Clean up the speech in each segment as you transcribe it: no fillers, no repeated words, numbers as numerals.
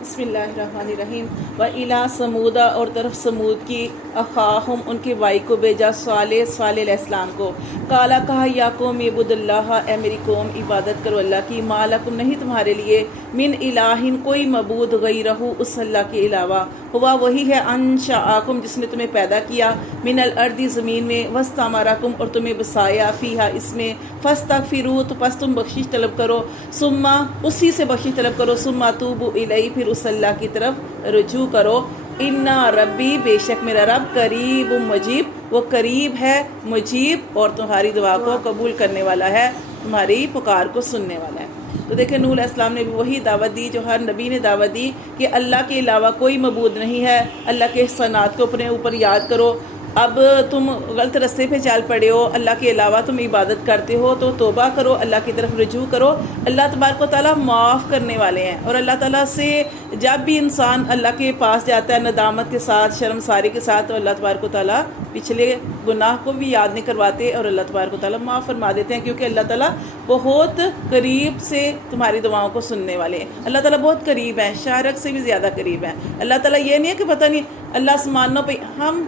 بسم اللہ الرحمن الرحیم وَإِلَىٰ سمودا اور طرف سمود کی اخاہم ان کے بھائی کو بھیجا صالح علیہ السلام کو قالا کہا یا قوم اعبدوا اللہ اے میری قوم عبادت کرو اللہ کی ما لکم نہیں تمہارے لیے من الہ کوئی معبود غیرہ اس اللہ کے علاوہ ہوا وہی ہے انشاءکم جس نے تمہیں پیدا کیا من الارض زمین میں واستعمرکم اور تمہیں بسایا فیہا اس میں فاستغفروا تو پس تم بخشش طلب کرو ثم اسی سے بخشش طلب کرو ثم توبوا الیہ پھر اس اللہ کی طرف رجوع کرو انا ربی بے شک میرا رب قریب مجیب وہ قریب ہے مجیب اور تمہاری دعا کو قبول کرنے والا ہے تمہاری پکار کو سننے والا ہے۔ تو دیکھیں نوح علیہ السلام نے بھی وہی دعوت دی جو ہر نبی نے دعوت دی کہ اللہ کے علاوہ کوئی معبود نہیں ہے، اللہ کے احسانات کو اپنے اوپر یاد کرو۔ اب تم غلط رستے پہ چل پڑے ہو، اللہ کے علاوہ تم عبادت کرتے ہو تو توبہ کرو، اللہ کی طرف رجوع کرو۔ اللہ تبارک و تعالیٰ معاف کرنے والے ہیں، اور اللہ تعالیٰ سے جب بھی انسان اللہ کے پاس جاتا ہے ندامت کے ساتھ شرمساری کے ساتھ تو اللہ تبارک و تعالیٰ پچھلے گناہ کو بھی یاد نہیں کرواتے اور اللہ تبارک و تعالیٰ معاف فرما دیتے ہیں، کیونکہ اللہ تعالیٰ بہت قریب سے تمہاری دعاؤں کو سننے والے ہیں۔ اللہ تعالیٰ بہت قریب ہیں، شارک سے بھی زیادہ قریب ہیں۔ اللہ تعالیٰ یہ نہیں ہے کہ پتہ نہیں اللہ آسمانوں پہ، ہم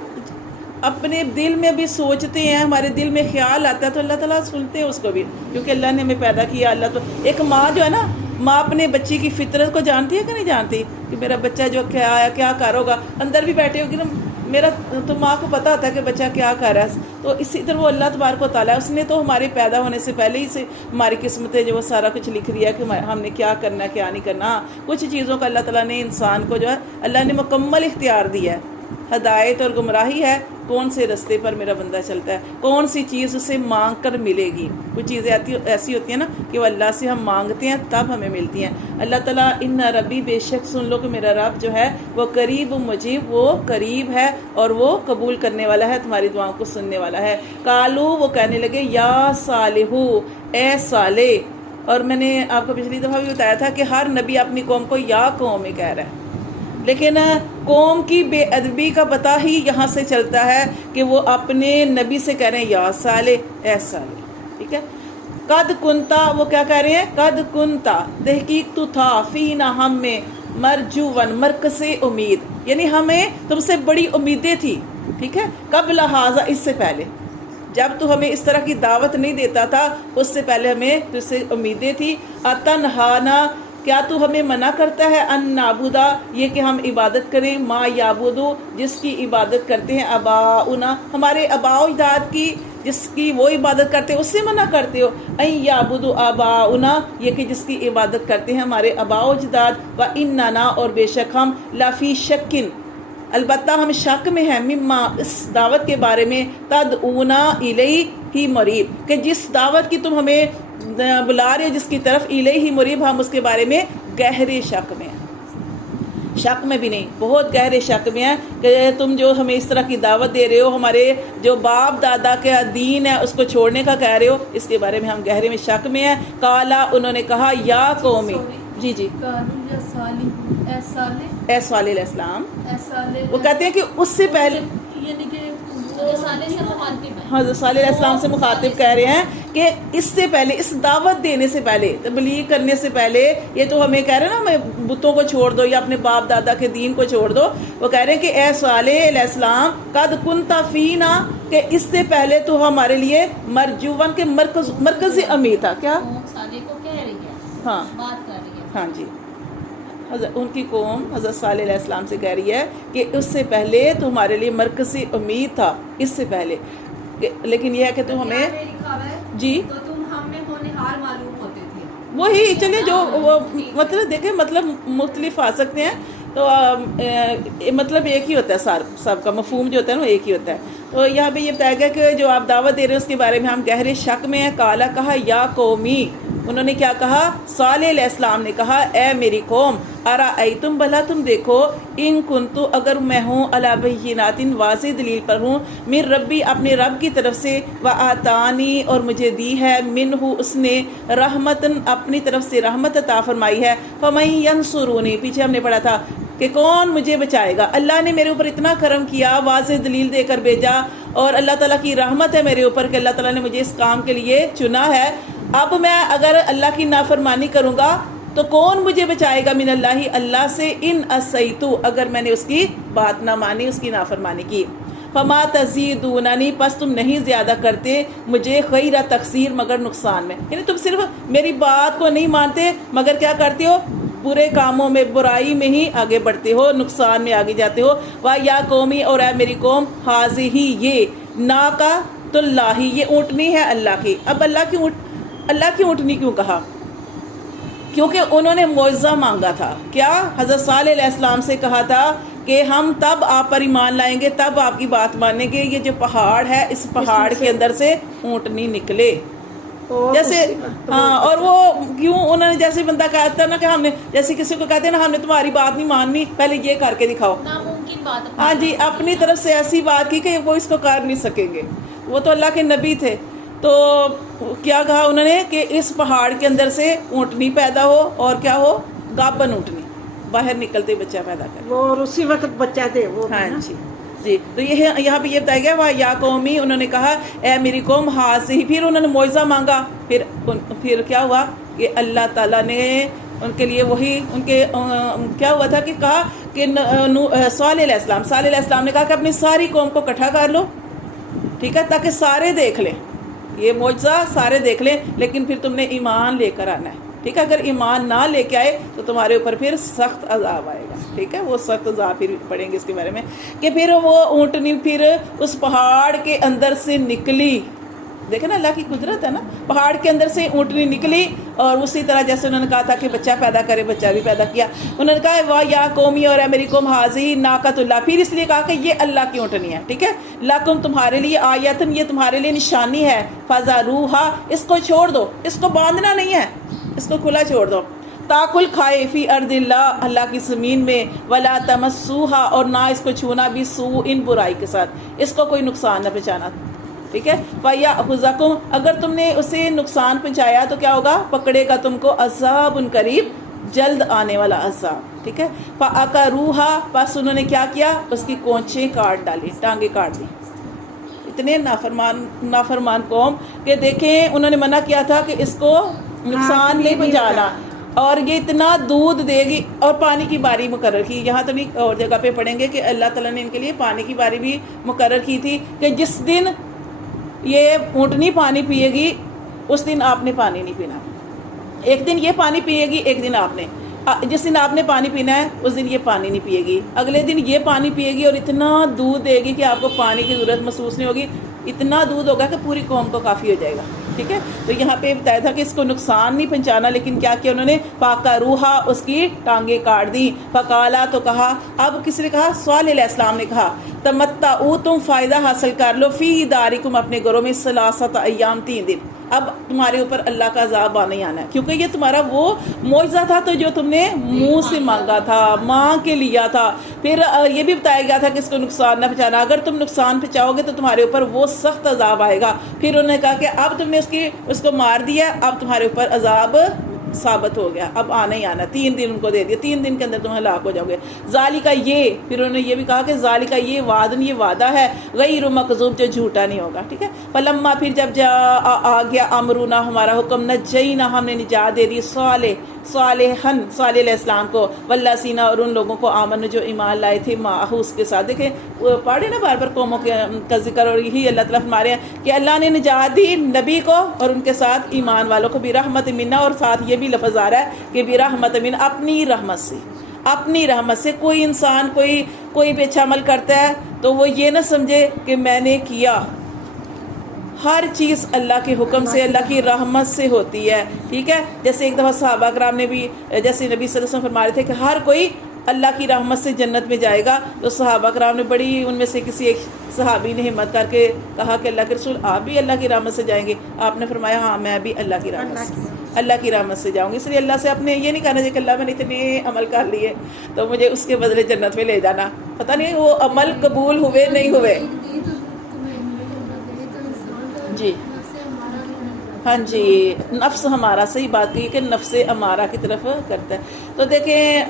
اپنے دل میں بھی سوچتے ہیں، ہمارے دل میں خیال آتا ہے تو اللہ تعالیٰ سنتے ہیں اس کو بھی، کیونکہ اللہ نے ہمیں پیدا کیا۔ اللہ تو ایک ماں جو ہے نا، ماں اپنے بچی کی فطرت کو جانتی ہے کہ نہیں جانتی کہ میرا بچہ جو کیا کر ہوگا، اندر بھی بیٹھے ہوگی نا میرا، تو ماں کو پتہ ہوتا ہے کہ بچہ کیا کر رہا ہے۔ تو اسی طرح وہ اللہ تبارک و تعالیٰ اس نے تو ہمارے پیدا ہونے سے پہلے ہی سے ہماری قسمتیں جو وہ سارا کچھ لکھ دیا کہ ہم نے کیا کرنا ہے کیا نہیں کرنا۔ کچھ چیزوں کا اللہ تعالیٰ نے انسان کو جو ہے اللہ نے مکمل اختیار دیا ہے۔ ہدایت اور گمراہی ہے کون سے رستے پر میرا بندہ چلتا ہے، کون سی چیز اسے مانگ کر ملے گی۔ کچھ چیزیں ایسی ہوتی ہیں نا کہ وہ اللہ سے ہم مانگتے ہیں تب ہمیں ملتی ہیں۔ اللہ تعالیٰ ان ربی بے شک سن لو کہ میرا رب جو ہے وہ قریب مجیب، وہ قریب ہے اور وہ قبول کرنے والا ہے، تمہاری دعاؤں کو سننے والا ہے۔ قالو وہ کہنے لگے یا صالح اے صالح، اور میں نے آپ کو پچھلی دفعہ بھی بتایا تھا کہ ہر نبی اپنی قوم کو یا قوم ہی کہہ رہا ہے، لیکن قوم کی بے ادبی کا پتہ ہی یہاں سے چلتا ہے کہ وہ اپنے نبی سے کہہ رہے ہیں یا صالح اے صالح، ٹھیک ہے۔ قد کنتا وہ کیا کہہ رہے ہیں، قد کنتا تحقیق تو تھا، فینا ہم میں، مرجون مرکز امید، یعنی ہمیں تم سے بڑی امیدیں تھی، ٹھیک ہے۔ قبل ھذا اس سے پہلے، جب تو ہمیں اس طرح کی دعوت نہیں دیتا تھا اس سے پہلے ہمیں تجھ سے امیدیں تھی۔ اتنہانا کیا تو ہمیں منع کرتا ہے، ان نعبدا یہ کہ ہم عبادت کریں، ما یعبدو جس کی عبادت کرتے ہیں اباؤنا ہمارے آباء و اجداد کی، جس کی وہ عبادت کرتے ہیں اس سے منع کرتے ہو۔ این یعبدو آباؤنا یہ کہ جس کی عبادت کرتے ہیں ہمارے آباء و اجداد، و اننا اور بے شک ہم لفی شکن البتہ ہم شک میں ہیں، مما اس دعوت کے بارے میں، تدعونا الیہ ہی مریب کہ جس دعوت کی تم ہمیں بلا رہے ہو، جس کی طرف الیہ مریب، ہم اس کے بارے میں گہرے شک میں ہیں، شک میں بھی نہیں بہت گہرے شک میں ہیں کہ تم جو ہمیں اس طرح کی دعوت دے رہے ہو، ہمارے جو باپ دادا کا دین ہے اس کو چھوڑنے کا کہہ رہے ہو، اس کے بارے میں ہم گہرے میں شک میں ہیں۔ قالا انہوں نے کہا یا قومی، جی اے صالح علیہ السلام، وہ کہتے ہیں کہ اس سے پہلے حضرت صالح علیہ السلام سے مخاطب کہہ رہے ہیں کہ اس سے پہلے، اس دعوت دینے سے پہلے، تبلیغ کرنے سے پہلے، یہ تو ہمیں کہہ رہے ہیں نا ہمیں بتوں کو چھوڑ دو یا اپنے باپ دادا کے دین کو چھوڑ دو، وہ کہہ رہے ہیں کہ اے صالح علیہ السلام قد کنت فینا کہ اس سے پہلے تو ہمارے لیے مرجون کے مرکز امید تھا۔ کیا ہاں بات کر رہی ہے، ہاں جی، ان کی قوم حضرت صالح علیہ السلام سے کہہ رہی ہے کہ اس سے پہلے تو ہمارے لیے مرکزی امید تھا، اس سے پہلے، لیکن یہ ہے کہ تم ہمیں جی تو تم ہم میں ہونہار معلوم ہوتے تھے۔ وہی چلے جو مطلب دیکھیں مطلب مختلف آ سکتے ہیں، تو مطلب ایک ہی ہوتا ہے، سب کا مفہوم جو ہوتا ہے نا وہ ایک ہی ہوتا ہے۔ تو یہاں پہ یہ بتایا گیا کہ جو آپ دعوت دے رہے ہیں اس کے بارے میں ہم گہرے شک میں ہیں۔ کالا کہا یا قومی، انہوں نے کیا کہا، صالح علیہ السلام نے کہا اے میری قوم، ارأیتم بھلا تم دیکھو، ان کنتو اگر میں ہوں علی بینات واضح دلیل پر ہوں، من ربی اپنے رب کی طرف سے، وآتانی اور مجھے دی ہے، منہ اس نے، رحمتن اپنی طرف سے رحمت عطا فرمائی ہے، فمن ینصرونی پیچھے ہم نے پڑھا تھا کہ کون مجھے بچائے گا۔ اللہ نے میرے اوپر اتنا کرم کیا، واضح دلیل دے کر بھیجا، اور اللہ تعالیٰ کی رحمت ہے میرے اوپر کہ اللہ تعالیٰ نے مجھے اس کام کے لیے چنا ہے۔ اب میں اگر اللہ کی نافرمانی کروں گا تو کون مجھے بچائے گا من اللہ اللہ سے ان اسیتو اگر میں نے اس کی بات نہ مانی، اس کی نافرمانی کی. فما تزیدوننی پس تم نہیں زیادہ کرتے مجھے غیر تقصیر مگر نقصان میں. یعنی تم صرف میری بات کو نہیں مانتے مگر کیا کرتے ہو، برے کاموں میں، برائی میں ہی آگے بڑھتے ہو، نقصان میں آگے جاتے ہو. وا یا قومی اور اے میری قوم، حاضی یہ ناقۃ اللہ یہ اونٹنی ہے اللہ کی. اب اللہ کی اونٹنی کیوں کہا؟ کیونکہ انہوں نے معجزہ مانگا تھا. کیا؟ حضرت صالح علیہ السلام سے کہا تھا کہ ہم تب آپ پر ایمان لائیں گے، تب آپ کی بات مانیں گے. یہ جو پہاڑ ہے اس پہاڑ کے اندر سے اونٹنی نکلے. جیسے ہاں، اور وہ کیوں انہوں نے جیسے بندہ کہتا نا کہ ہم نے جیسے کسی کو کہتے ہیں نا ہم نے تمہاری بات نہیں ماننی، پہلے یہ کر کے دکھاؤ. ناممکن بات ہاں جی، اپنی طرف سے ایسی بات کی کہ وہ اس کو کر نہیں سکیں گے. وہ تو اللہ کے نبی تھے. تو کیا کہا انہوں نے کہ اس پہاڑ کے اندر سے اونٹنی پیدا ہو، اور کیا ہو، گابن اونٹنی باہر نکلتے بچہ پیدا کر. وہ اور اسی وقت بچہ تھے وہ. ہاں جی جی. تو یہ یہاں پہ یہ بتایا گیا وہ یا قومی، انہوں نے کہا اے میری قوم حاضی. پھر انہوں نے معجزہ مانگا. پھر کیا ہوا کہ اللہ تعالیٰ نے ان کے لیے وہی ان کے کیا ہوا تھا کہ کہا کہ صالح علیہ السلام نے کہا کہ اپنی ساری قوم کو اکٹھا کر لو، ٹھیک ہے، تاکہ سارے دیکھ لیں یہ معجزہ، سارے دیکھ لیں، لیکن پھر تم نے ایمان لے کر آنا ہے. ٹھیک ہے، اگر ایمان نہ لے کے آئے تو تمہارے اوپر پھر سخت عذاب آئے گا. ٹھیک ہے، وہ سخت عذاب پھر پڑیں گے اس کے بارے میں کہ پھر وہ اونٹنی پھر اس پہاڑ کے اندر سے نکلی. دیکھیں نا اللہ کی قدرت ہے نا، پہاڑ کے اندر سے اونٹنی نکلی. اور اسی طرح جیسے انہوں نے کہا تھا کہ بچہ پیدا کرے، بچہ بھی پیدا کیا. انہوں نے کہا واہ یا قومی اور اے میری قوم حاضی ناقۃ اللہ. پھر اس لیے کہا کہ یہ اللہ کی اونٹنی ہے. ٹھیک ہے، لکم تمہارے لیے آیتن یہ تمہارے لیے نشانی ہے. فذروھا اس کو چھوڑ دو، اس کو باندھنا نہیں ہے، اس کو کھلا چھوڑ دو. تاکل کھائے فی ارض اللہ اللہ کی زمین میں. ولا تمسوھا اور نہ اس کو چھونا بھی سوء ان برائی کے ساتھ، اس کو کوئی نقصان نہ پہنچانا. ٹھیک ہے، فَيَأْخُذَكُمْ اگر تم نے اسے نقصان پہنچایا تو کیا ہوگا، پکڑے گا تم کو عذاب قریب، جلد آنے والا عذاب. ٹھیک ہے، فَأَكَرُوهَا پس انہوں نے کیا کیا، اس کی کونچیں کاٹ ڈالی، ٹانگیں کاٹ دی. اتنے نافرمان قوم کہ دیکھیں انہوں نے منع کیا تھا کہ اس کو نقصان نہیں پہنچانا، اور یہ اتنا دودھ دے گی، اور پانی کی باری مقرر کی. یہاں تو نہیں، اور جگہ پہ پڑھیں گے کہ اللہ تعالیٰ نے ان کے لیے پانی کی باری بھی مقرر کی تھی کہ جس دن یہ اونٹنی پانی پیے گی اس دن آپ نے پانی نہیں پینا. ایک دن یہ پانی پیے گی، ایک دن آپ نے، جس دن آپ نے پانی پینا ہے اس دن یہ پانی نہیں پیے گی. اگلے دن یہ پانی پیے گی اور اتنا دودھ دے گی کہ آپ کو پانی کی ضرورت محسوس نہیں ہوگی. اتنا دودھ ہوگا کہ پوری قوم کو کافی ہو جائے گا. ٹھیک ہے، تو یہاں پہ بتایا تھا کہ اس کو نقصان نہیں پہنچانا، لیکن کیا کیا انہوں نے، پاکا روحا اس کی ٹانگیں کاٹ دی. فقالا تو کہا، اب کس نے کہا، صالح علیہ السلام نے کہا، تمتعوا تم فائدہ حاصل کر لو، فی دارکم اپنے گھروں میں، ثلاثۃ ایام 3 دن. اب تمہارے اوپر اللہ کا عذاب آنا ہی آنا ہے، کیونکہ یہ تمہارا وہ معجزہ تھا تو جو تم نے منہ سے مانگا تھا، مانگ کے لیا تھا. پھر یہ بھی بتایا گیا تھا کہ اس کو نقصان نہ پہنچانا، اگر تم نقصان پہنچاؤ گے تو تمہارے اوپر وہ سخت عذاب آئے گا. پھر انہوں نے کہا کہ اب تم نے اس کو مار دیا، اب تمہارے اوپر عذاب ثابت ہو گیا، اب آنا ہی آنا. 3 دن ان کو دے دیا، 3 دن کے اندر تم ہلاک ہو جاؤ گے. ذالکا یہ، پھر انہوں نے یہ بھی کہا کہ ذالکا یہ وعدن، یہ وعدہ ہے، غیر مکذوب جو جھوٹا نہیں ہوگا. ٹھیک ہے، فلما پھر جب آ گیا امرنا ہمارا حکم، نجینا ہم نے نجات دے دی، صالح علیہ السلام کو، واللہ سینا اور ان لوگوں کو، آمن جو ایمان لائے تھے، معاہو اس کے ساتھ. دیکھیں پڑھے نا بار بار قوموں کا ذکر، اور یہی اللہ تعالیٰ فرما رہے ہیں کہ اللہ نے نجات دی نبی کو اور ان کے ساتھ ایمان والوں کو، برحمت منا، اور ساتھ یہ بھی لفظ آ رہا ہے کہ برحمت من، اپنی رحمت سے. اپنی رحمت سے کوئی انسان کوئی بھی اچھا عمل کرتا ہے تو وہ یہ نہ سمجھے کہ میں نے کیا. ہر چیز اللہ کے حکم سے، اللہ کی رحمت سے ہوتی ہے. ٹھیک ہے، جیسے ایک دفعہ صحابہ کرام نے بھی، جیسے نبی صلی اللہ علیہ وسلم فرما رہے تھے کہ ہر کوئی اللہ کی رحمت سے جنت میں جائے گا، تو صحابہ کرام نے بڑی، ان میں سے کسی ایک صحابی نے ہمت کر کے کہا کہ اللہ کے رسول آپ بھی اللہ کی رحمت سے جائیں گے؟ آپ نے فرمایا ہاں میں بھی اللہ کی رحمت سے جاؤں گی. اس لیے اللہ سے اپنے یہ نہیں کہنا چاہیے کہ اللہ میں نے اتنے عمل کر لیے تو مجھے اس کے بدلے جنت میں لے جانا. پتہ نہیں وہ عمل قبول ہوئے نہیں ہوئے. جی ہاں جی، نفس ہمارا، صحیح بات کی کہ نفس امارہ کی طرف کرتا ہے. تو دیکھیں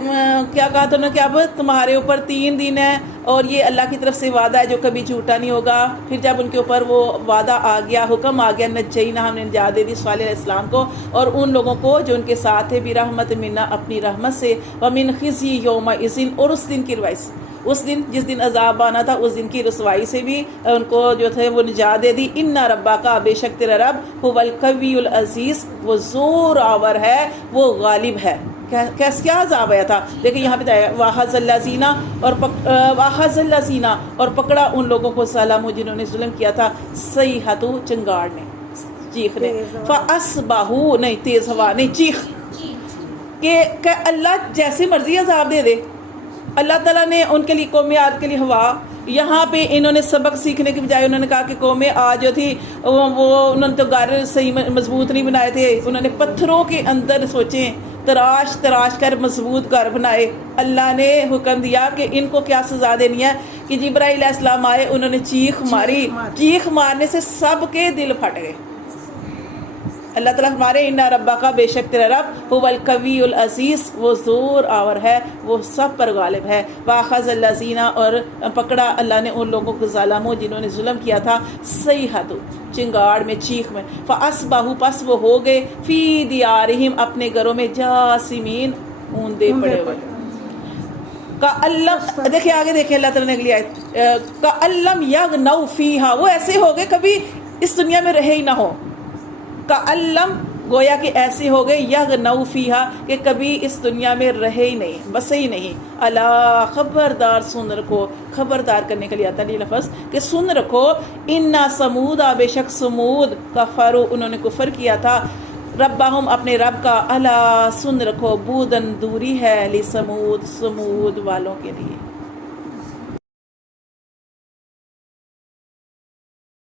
کیا کہا تو نے کہ اب تمہارے اوپر 3 دن ہے اور یہ اللہ کی طرف سے وعدہ ہے جو کبھی جھوٹا نہیں ہوگا. پھر جب ان کے اوپر وہ وعدہ آ گیا، حکم آ گیا، نجینا، ہم نے نجات دے دی صالح علیہ السلام کو اور ان لوگوں کو جو ان کے ساتھ تھے، برحمت منا، اپنی رحمت سے، ومن خزی یومئذ، اور اس دن کی روایت، اس دن جس دن عذاب آنا تھا اس دن کی رسوائی سے بھی ان کو جو تھے وہ نجات دے دی. ان ربا کا، بے شک تیرا رب، هو القوی العزیز، وہ زور آور ہے، وہ غالب ہے. کیا عذاب آیا تھا؟ دیکھیں یہاں پہ واحظ اللہ زینہ اور پکڑا ان لوگوں کو ظالموں جنہوں نے ظلم کیا تھا، صیحۃ، چنگاڑ نے، چیخ نے، فاصبحوا، نہیں تیز ہوا نہیں، چیخ، کہ اللہ جیسی مرضی عذاب دے دے. اللہ تعالیٰ نے ان کے لیے قوم عاد کے لیے ہوا. یہاں پہ انہوں نے سبق سیکھنے کے بجائے انہوں نے کہا کہ قوم عاد جو تھی وہ انہوں نے تو گھر صحیح مضبوط نہیں بنائے تھے، انہوں نے پتھروں کے اندر سوچیں تراش کر مضبوط گھر بنائے. اللہ نے حکم دیا کہ ان کو کیا سزا دینی ہے کہ جبرائیل علیہ السلام آئے، انہوں نے چیخ ماری، چیخ مارنے سے سب کے دل پھٹ گئے. اللہ تعالیٰ ہمارے ان ربا کا، بے شک تیرا رب، هو القوی العزیز، وہ زور آور ہے، وہ سب پر غالب ہے. واخذ الذین، اور پکڑا اللہ نے ان لوگوں کو ظالموں جنہوں نے ظلم کیا تھا، صیحۃ، چنگاڑ میں، چیخ میں، فاصبحوا، پس وہ ہو گئے، فی دیارہم، اپنے گھروں میں، جاسمین، اوندے پڑے ہوئے. کألم، دیکھیں آگے دیکھیں اللہ تعالیٰ نے اگلی آیت، کألم یغنوا فیہا، وہ ایسے ہو گئے کبھی اس دنیا میں رہے ہی نہ ہو. کألم، گویا کہ ایسے ہو گئے، یغنوا فیہا، کہ کبھی اس دنیا میں رہے ہی نہیں، بسے ہی نہیں. الا، خبردار، سن رکھو، خبردار کرنے کے لیے آتا ہے یہ لفظ کہ سن رکھو، انا سمودا، بے شک سمود، کفروا، انہوں نے کفر کیا تھا، ربہم، اپنے رب کا. الا، سن رکھو، بودن، دوری ہے، لسمود، سمود والوں کے لیے.